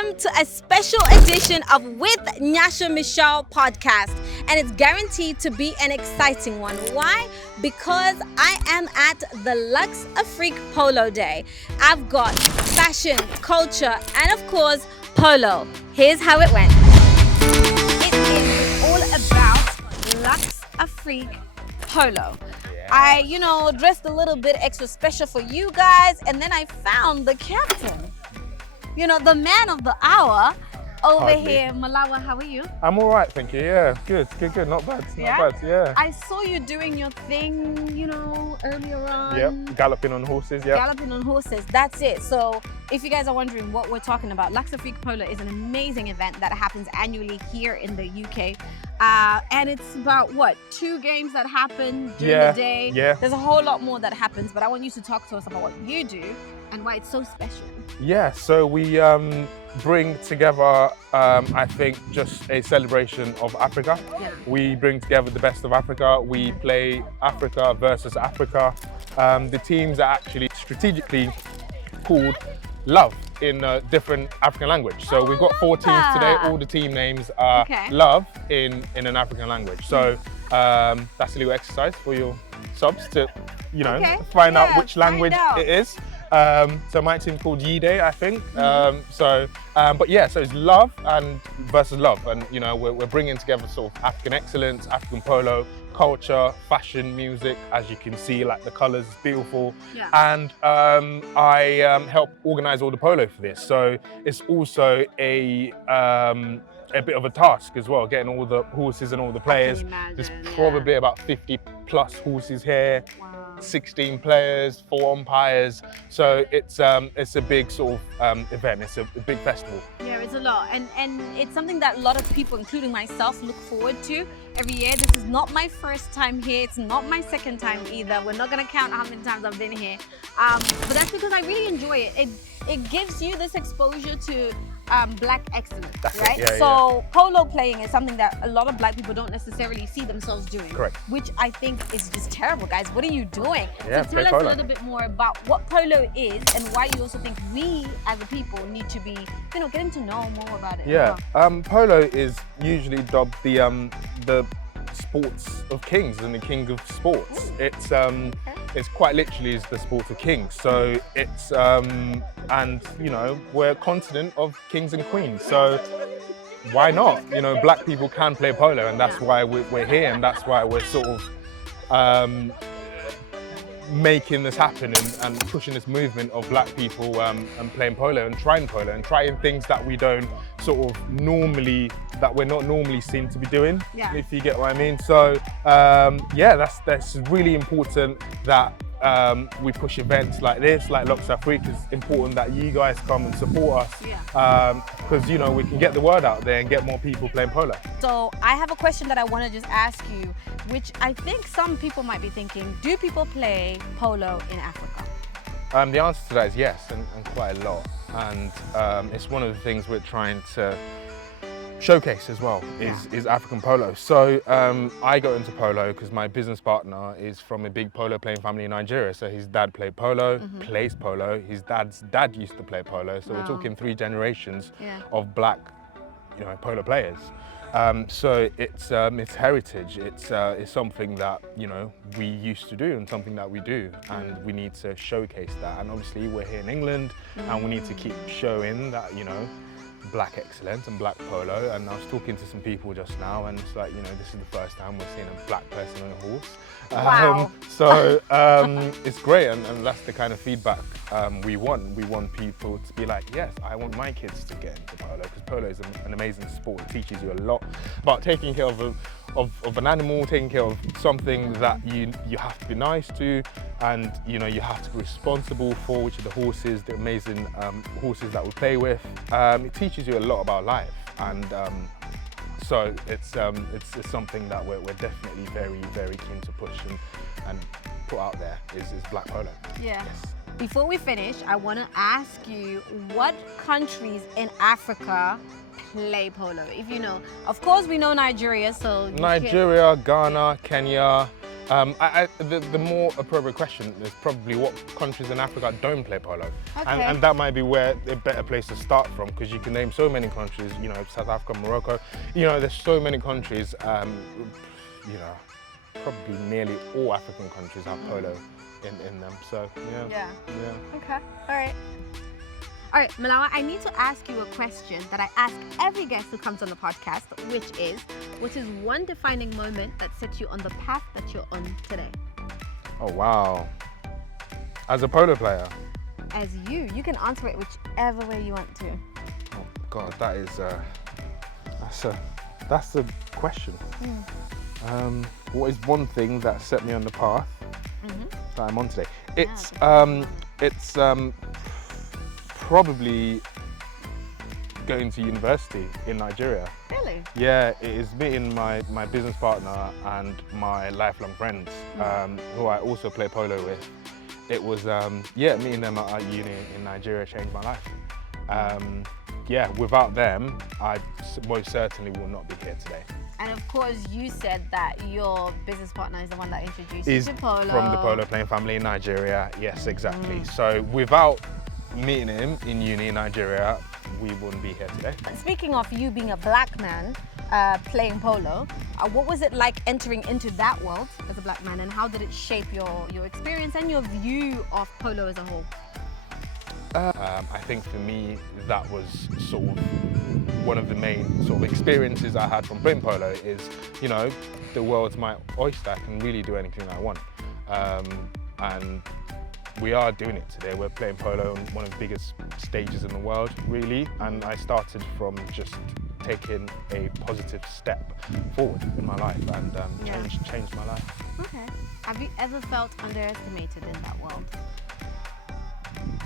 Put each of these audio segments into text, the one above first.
Welcome to a special edition of With Nyasha Michelle podcast, and it's guaranteed to be an exciting one. Why? Because I am at the Lux Afrique Polo Day. I've got fashion, culture, and of course, polo. Here's how it went. It is all about Lux Afrique Polo. I, dressed a little bit extra special for you guys, and then I found the captain. The man of the hour over here. Molawa, how are you? I'm all right, thank you. Yeah, good. Not bad. Yeah. I saw you doing your thing, earlier on. Yep, galloping on horses, yeah. Galloping on horses, that's it. So if you guys are wondering what we're talking about, Lux Afrique Polo is an amazing event that happens annually here in the UK. And it's about, 2 games that happen during the day? Yeah. There's a whole lot more that happens, but I want you to talk to us about what you do and why it's so special. Yeah, so we bring together, I think, just a celebration of Africa. Yeah. We bring together the best of Africa. We play Africa versus Africa. The teams are actually strategically called Love in a different African language. So we've got 4 teams today. All the team names are Love in an African language. So that's a little exercise for your subs to, find out which language it is. So my team's called Yide, I think. So it's Love and versus Love, and we're bringing together sort of African excellence, African polo, culture, fashion, music. As you can see, like the colours is beautiful. Yeah. And I help organise all the polo for this. So it's also a bit of a task as well, getting all the horses and all the players. There's probably about 50 plus horses here. Wow. 16 players, 4 umpires, so it's a big sort of event. It's a big festival. Yeah, it's a lot, and it's something that a lot of people, including myself, look forward to every year. This is not my first time here. It's not my second time either. We're not gonna count how many times I've been here, but that's because I really enjoy it. It gives you this exposure to Black excellence, right? Yeah, so polo playing is something that a lot of Black people don't necessarily see themselves doing. Correct. Which I think is just terrible, guys. What are you doing? Yeah, so tell us a little bit more about what polo is and why you also think we as a people need to be, getting to know more about it. Yeah, polo is usually dubbed the sports of kings and the king of sports. Ooh. It's quite literally is the sport of kings. So it's and we're a continent of kings and queens. So why not? Black people can play polo, and that's why we're here, and that's why we're sort of making this happen and pushing this movement of Black people and playing polo and trying things that we don't sort of we're not normally seen to be doing, if you get what I mean. So that's really important that we push events like this, like Lux Afrique. It's important that you guys come and support us, because we can get the word out there and get more people playing polo. So I have a question that I want to just ask you, which I think some people might be thinking: do people play polo in Africa? The answer to that is yes, and quite a lot. And it's one of the things we're trying to showcase as well, is African polo. So I got into polo because my business partner is from a big polo playing family in Nigeria. So his dad played polo, plays polo. His dad's dad used to play polo. So we're talking 3 generations of Black, polo players. So it's heritage. It's something that we used to do and something that we do, and we need to showcase that. And obviously we're here in England, and we need to keep showing that Black excellence and Black polo. And I was talking to some people just now, and it's like this is the first time we're seeing a Black person on a horse. Wow. So it's great, and that's the kind of feedback we want. We want people to be like, yes, I want my kids to get into polo, because polo is an amazing sport. It teaches you a lot about taking care of an animal, taking care of something that you have to be nice to, and you have to be responsible for, which are the horses, the amazing horses that we play with. It teaches you a lot about life, and so it's something that we're definitely very, very keen to push and put out there is Black polo. Yeah. Yes. Before we finish, I want to ask you, what countries in Africa play polo? If you know, of course we know Nigeria, so Nigeria, Ghana, Kenya, The more appropriate question is probably what countries in Africa don't play polo, Okay. and that might be where a better place to start from, because you can name so many countries. You know, South Africa, Morocco. You know, there's so many countries. You know, probably nearly all African countries have polo in them. So yeah. Okay. All right. All right, Molawa, I need to ask you a question that I ask every guest who comes on the podcast, which is one defining moment that set you on the path that you're on today? Oh wow. As a polo player. As you can answer it whichever way you want to. Oh God, that's a question. What is one thing that set me on the path that I'm on today? It's probably going to university in Nigeria. Really? Yeah, it is meeting my business partner and my lifelong friends, who I also play polo with. It was, meeting them at uni in Nigeria changed my life. Without them, I most certainly will not be here today. And of course, you said that your business partner is the one that introduced you to polo. From the polo playing family in Nigeria, yes, exactly. So without meeting him in uni in Nigeria, we wouldn't be here today. Speaking of you being a black man playing polo, what was it like entering into that world as a black man, and how did it shape your experience and your view of polo as a whole? I think for me, that was sort of one of the main sort of experiences I had from playing polo is, you know, the world's my oyster. I can really do anything I want. And we are doing it today. We're playing polo on one of the biggest stages in the world, really. And I started from just taking a positive step forward in my life and changed my life. Okay. Have you ever felt underestimated in that world?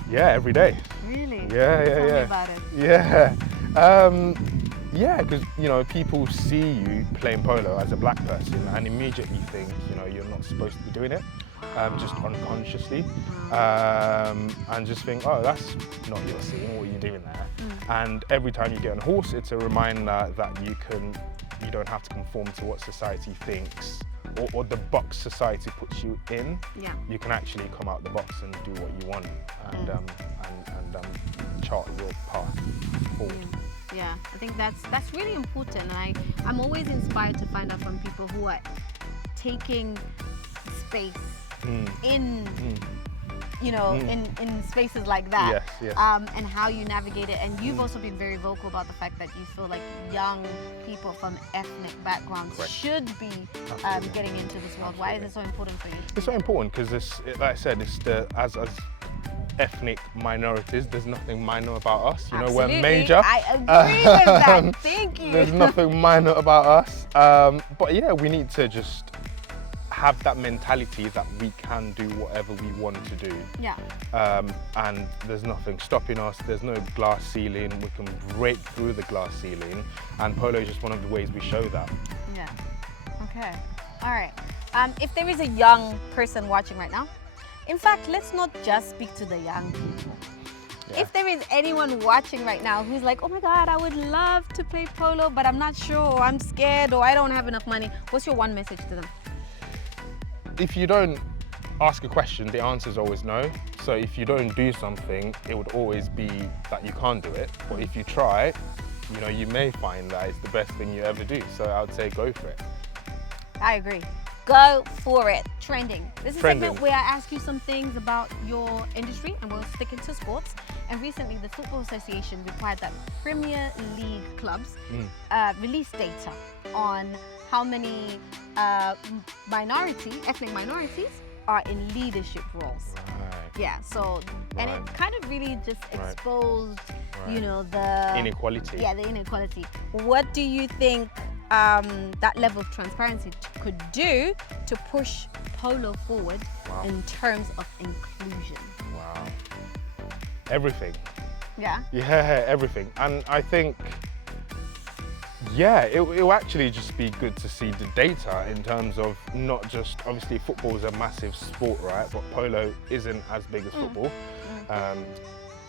Yeah, every day. Really? Yeah. Tell me about it. Yeah, because, you know, people see you playing polo as a black person and immediately think, you know, you're not supposed to be doing it. Just unconsciously, and just think, oh, that's not your scene, what are you doing there? And every time you get on a horse, it's a reminder that you don't have to conform to what society thinks or the box society puts you in. Yeah. You can actually come out the box and do what you want and chart your path forward. Yeah, I think that's really important, and I'm always inspired to find out from people who are taking space in spaces like that. Yes. And how you navigate it. And you've also been very vocal about the fact that you feel like young people from ethnic backgrounds should be getting into this world. Why is it so important for you? It's so important because, like I said, it's as ethnic minorities, there's nothing minor about us. You know, we're major. I agree with that. Thank you. There's nothing minor about us. But yeah, we need to just have that mentality that we can do whatever we want to do. Yeah. And there's nothing stopping us. There's no glass ceiling. We can break through the glass ceiling. And polo is just one of the ways we show that. Yeah. Okay. All right. If there is a young person watching right now, in fact, let's not just speak to the young people. Yeah. If there is anyone watching right now who's like, oh my God, I would love to play polo, but I'm not sure, I'm scared, or I don't have enough money, what's your one message to them? If you don't ask a question, the answer is always no. So if you don't do something, it would always be that you can't do it. But if you try, you know, you may find that it's the best thing you ever do. So I would say go for it. I agree. Go for it. Trending. This is a segment where I ask you some things about your industry, and we'll stick into sports. And recently, the Football Association required that Premier League clubs release data on how many ethnic minorities are in leadership roles. Right. Yeah, so, and it kind of really just exposed, you know, the inequality. Yeah, the inequality. What do you think that level of transparency could do to push polo forward in terms of inclusion? Wow. Everything. Yeah? Yeah, everything. And I think, yeah, it will actually just be good to see the data in terms of not just, obviously football is a massive sport, right? But polo isn't as big as football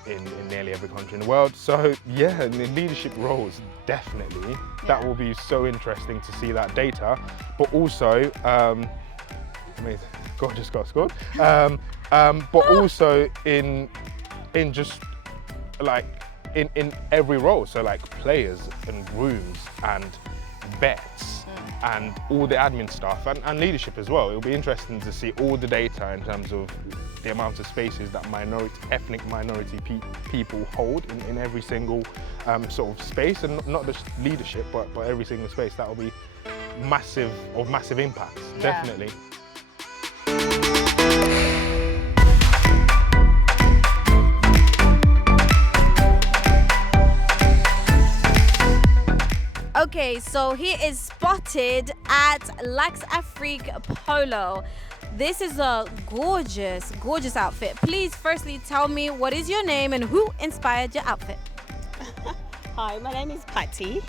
in nearly every country in the world. So yeah, in the leadership roles, definitely. That will be so interesting to see that data. But also, amazing, gorgeous got scored. But also in just like in every role, so like players and rooms and vets and all the admin stuff and leadership as well. It'll be interesting to see all the data in terms of the amount of spaces that ethnic minority people hold in every single sort of space, and not just leadership, but every single space. That will be massive impact, definitely. Okay, so he is spotted at Lux Afrique Polo. This is a gorgeous, gorgeous outfit. Please, firstly, tell me what is your name and who inspired your outfit? Hi, my name is Patty.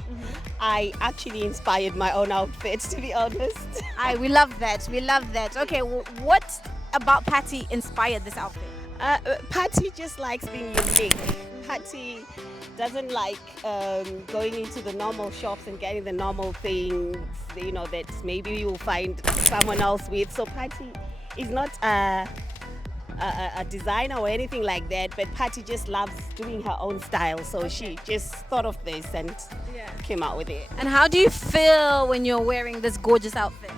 I actually inspired my own outfit, to be honest. We love that. We love that. Okay, what about Patty inspired this outfit? Patty just likes being unique. Patty doesn't like going into the normal shops and getting the normal things, you know, that maybe you will find someone else with. So Patty is not a designer or anything like that, but Patty just loves doing her own style. So she just thought of this and came out with it. And how do you feel when you're wearing this gorgeous outfit?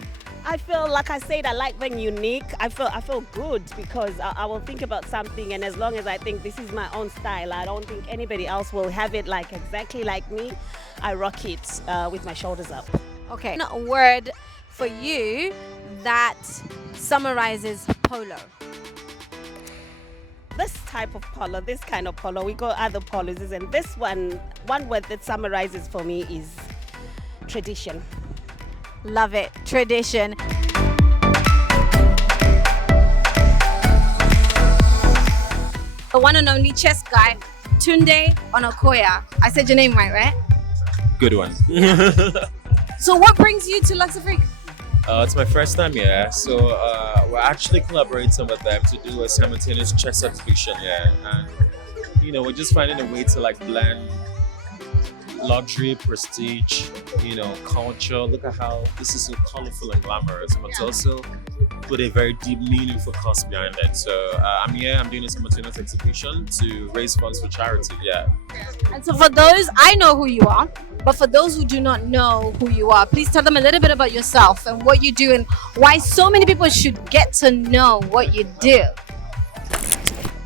I feel, like I said, I like being unique. I feel good because I will think about something, and as long as I think this is my own style, I don't think anybody else will have it like exactly like me. I rock it with my shoulders up. Okay, a word for you that summarizes polo. This type of polo, this kind of polo, we got other polos, and this one word that summarizes for me is tradition. Love it. Tradition. The one and only chess guy, Tunde Onakoya. I said your name right? Good one. So what brings you to Lux Afrique? It's my first time here, so we're actually collaborating with them to do a simultaneous chess exhibition here, and you know, we're just finding a way to like blend luxury, prestige, you know, culture. Look at how this is so colorful and glamorous, but also put a very deep, meaningful cause behind it. So I'm here, I'm doing a simultaneous exhibition to raise funds for charity, And so for those, I know who you are, but for those who do not know who you are, please tell them a little bit about yourself and what you do and why so many people should get to know what you do.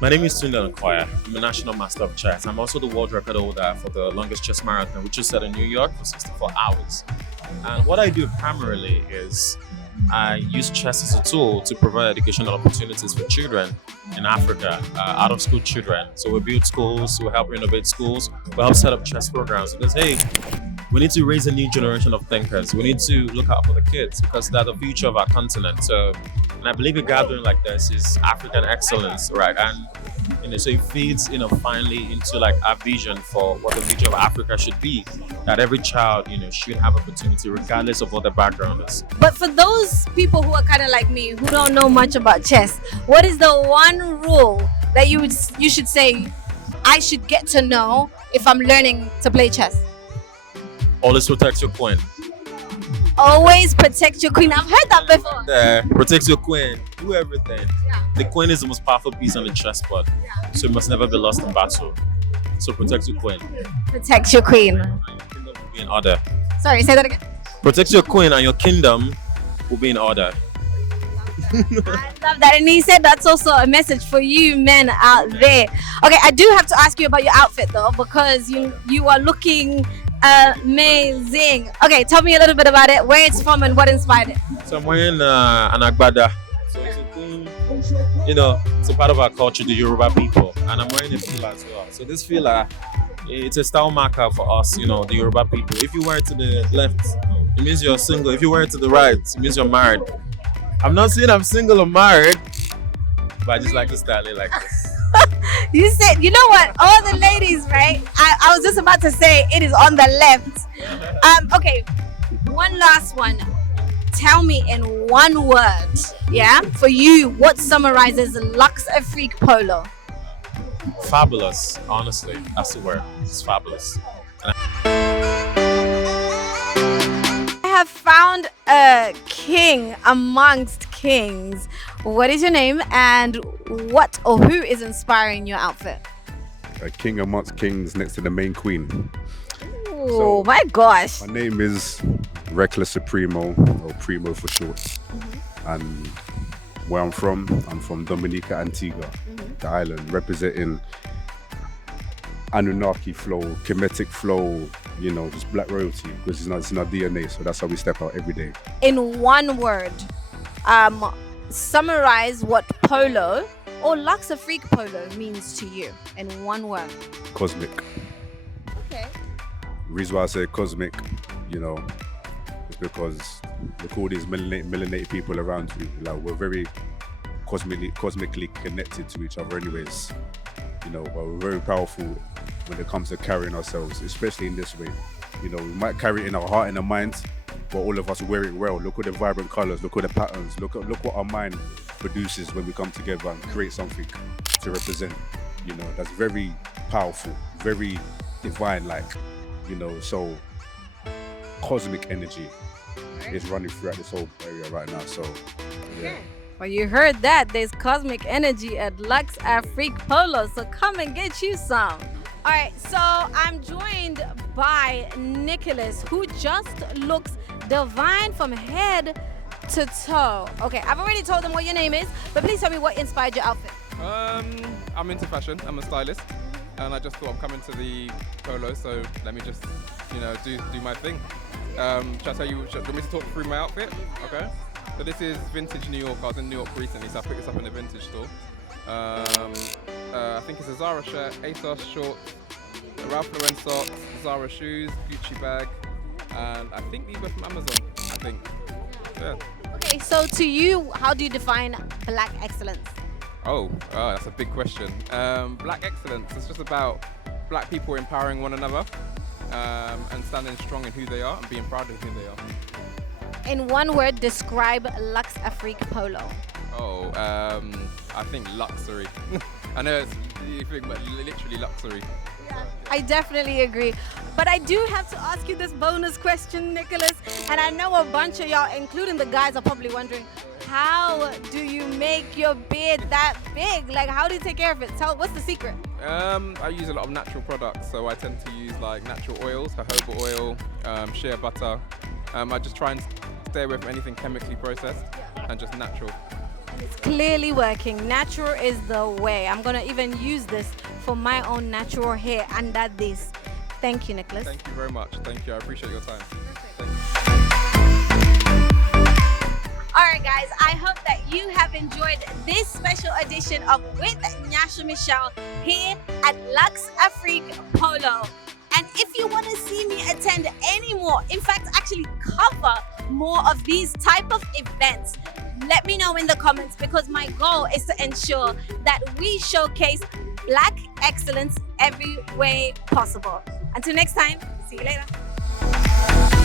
My name is Tunde Onakoya. I'm a national master of chess. I'm also the world record holder for the longest chess marathon, which is set in New York for 64 hours. And what I do primarily is I use chess as a tool to provide educational opportunities for children in Africa, out-of-school children. So we build schools, we help innovate schools, we help set up chess programs because, hey, we need to raise a new generation of thinkers. We need to look out for the kids because they're the future of our continent. So, and I believe a gathering like this is African excellence, right? And you know, so it feeds, you know, finally into like our vision for what the future of Africa should be. That every child, you know, should have opportunity regardless of what their background is. But for those people who are kind of like me, who don't know much about chess, what is the one rule that you should say I should get to know if I'm learning to play chess? Always protect your queen. Always protect your queen. I've heard that before. Protect your queen. Do everything. The queen is the most powerful piece on the chessboard, so it must never be lost in battle. So protect your queen. Protect your queen. And your kingdom will be in order. Sorry, say that again. Protect your queen and your kingdom will be in order. I love that. And he said that's also a message for you men out there. Okay, I do have to ask you about your outfit though, because you are looking amazing. Okay, tell me a little bit about it, where it's from and what inspired it. So I'm wearing an agbada. So it's a thing, you know, it's a part of our culture, the Yoruba people. And I'm wearing a fila as well. So this fila, it's a style marker for us, you know, the Yoruba people. If you wear it to the left, it means you're single. If you wear it to the right, it means you're married. I'm not saying I'm single or married, but I just like to style it like this. You said, you know what? All the ladies, right? I was just about to say it is on the left. Okay, one last one. Tell me in one word, yeah, for you, what summarizes Lux Afrique Polo? Fabulous, honestly. That's the word. It's fabulous. I have found a king amongst kings. What is your name and what or who is inspiring your outfit? A king amongst kings next to the main queen. Oh my gosh. My name is Reckless Supremo, or Primo for short. And where I'm from Dominica, Antigua, the island, representing Anunnaki flow, Kemetic flow, you know, just black royalty, because it's in our DNA, so that's how we step out every day. In one word, summarize what polo or Lux Afrique Polo means to you in one word. Cosmic. Okay. The reason why I say cosmic, you know, is because look all these melanated people around you, like we're very cosmically connected to each other anyways. You know, but we're very powerful when it comes to carrying ourselves, especially in this way. You know, we might carry it in our heart and our mind, but all of us wear it well. Look at the vibrant colors, look at the patterns, look what our mind produces when we come together and create something to represent. You know, that's very powerful, very divine, like, you know, so cosmic energy is running throughout this whole area right now. So yeah. Well, you heard that. There's cosmic energy at Lux Afrique Polo, so come and get you some. All right, so I'm joined by Nicholas, who just looks divine from head to toe. Okay, I've already told them what your name is, but please tell me what inspired your outfit. I'm into fashion. I'm a stylist, and I just thought I'm coming to the polo, so let me just, you know, do my thing. Shall I tell you? Do you want me to talk through my outfit? Okay. So this is vintage New York. I was in New York recently, so I picked this up in a vintage store. I think it's a Zara shirt, ASOS shorts, a Ralph Lauren socks, Zara shoes, Gucci bag, and I think these were from Amazon. I think. Yeah. Okay, so to you, how do you define black excellence? Oh, that's a big question. Black excellence. It's just about black people empowering one another and standing strong in who they are and being proud of who they are. In one word, describe Lux Afrique Polo. Oh, I think luxury. I know it's you think, but literally luxury. I definitely agree. But I do have to ask you this bonus question, Nicholas. And I know a bunch of y'all, including the guys, are probably wondering, how do you make your beard that big? Like, how do you take care of it? What's the secret? I use a lot of natural products, so I tend to use like natural oils, jojoba oil, shea butter. I just try and stay away from anything chemically processed and just natural. It's clearly working. Natural is the way. I'm gonna even use this for my own natural hair under this. Thank you, Nicholas. Thank you very much. Thank you. I appreciate your time. Thank you. All right, guys, I hope that you have enjoyed this special edition of With Nyasha Michelle here at Lux Afrique Polo. And if you want to see me attend any more, in fact, actually cover more of these type of events, let me know in the comments, because my goal is to ensure that we showcase black excellence every way possible. Until next time, see you later.